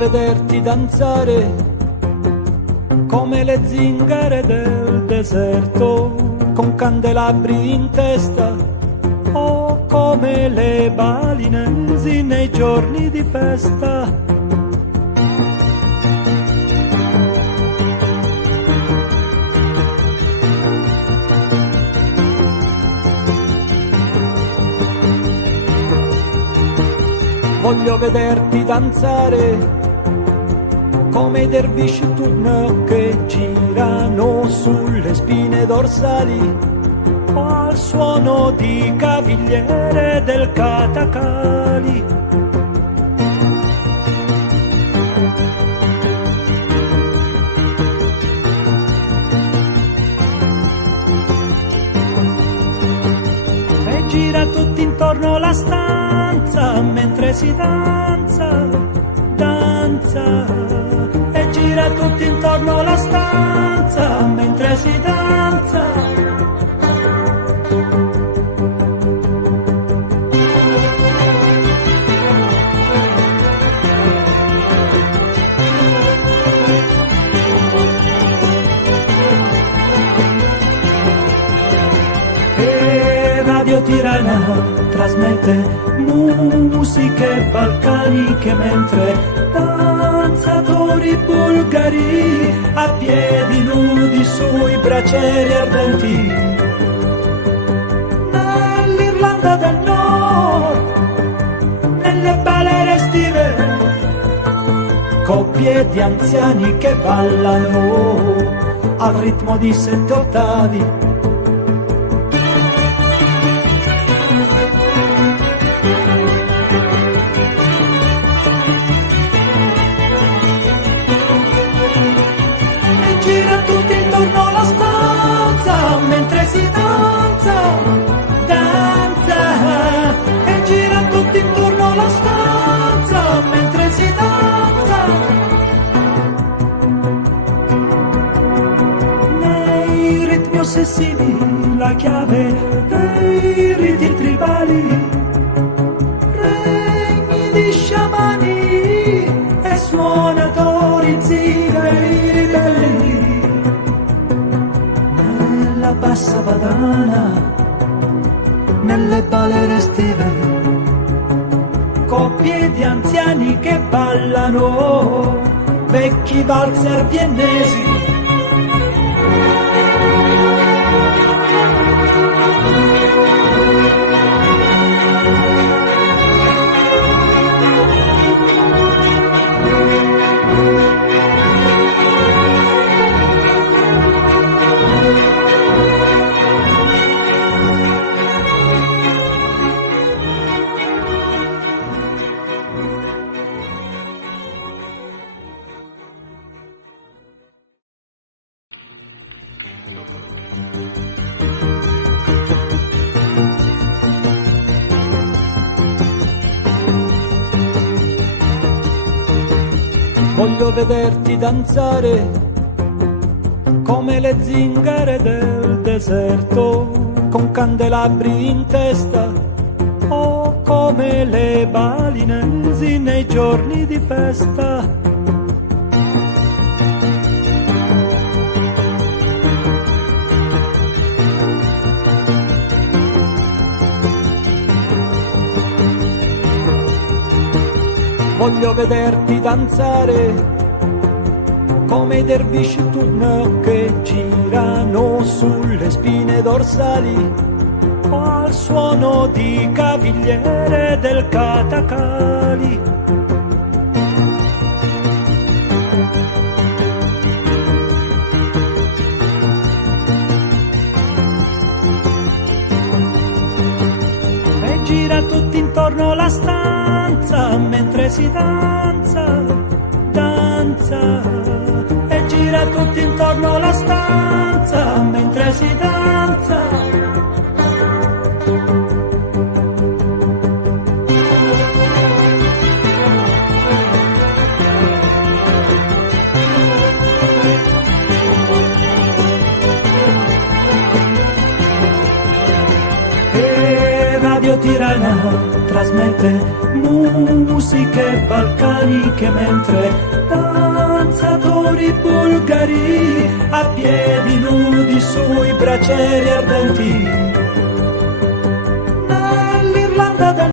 vederti danzare come le zingare del deserto, con candelabri in testa, o come le balinesi nei giorni di festa. Voglio vederti danzare come i dervisci turno che girano sulle spine dorsali, o al suono di cavigliere del Katakali. E gira tutto intorno la stanza mentre si danza, danza. E gira tutto intorno la stanza mentre si danza. E Radio Tirana trasmette musiche balcaniche mentre danzatori bulgari a piedi nudi sui bracieri ardenti. Nell'Irlanda del Nord, nelle balere estive, coppie di anziani che ballano al ritmo di 7 ottavi. Mentre si danza, danza, e gira tutto intorno la stanza, mentre si danza. Nei ritmi ossessivi la chiave dei riti tribali, regni di sciamani e suonatori zigari ribelli. Bassa padana, nelle balere estive, coppie di anziani che ballano, vecchi valzer viennesi. Voglio vederti danzare come le zingare del deserto, con candelabri in testa, o come le balinesi nei giorni di festa. Voglio vederti danzare come i dervisci turno che girano sulle spine dorsali, o al suono di cavigliere del Katakali. E gira tutto intorno la stanza mentre si danza, danza. E gira tutto intorno la stanza mentre si danza. Radio Tirana trasmette musiche balcaniche mentre danzatori bulgari a piedi nudi sui bracieri ardenti. Nell'Irlanda del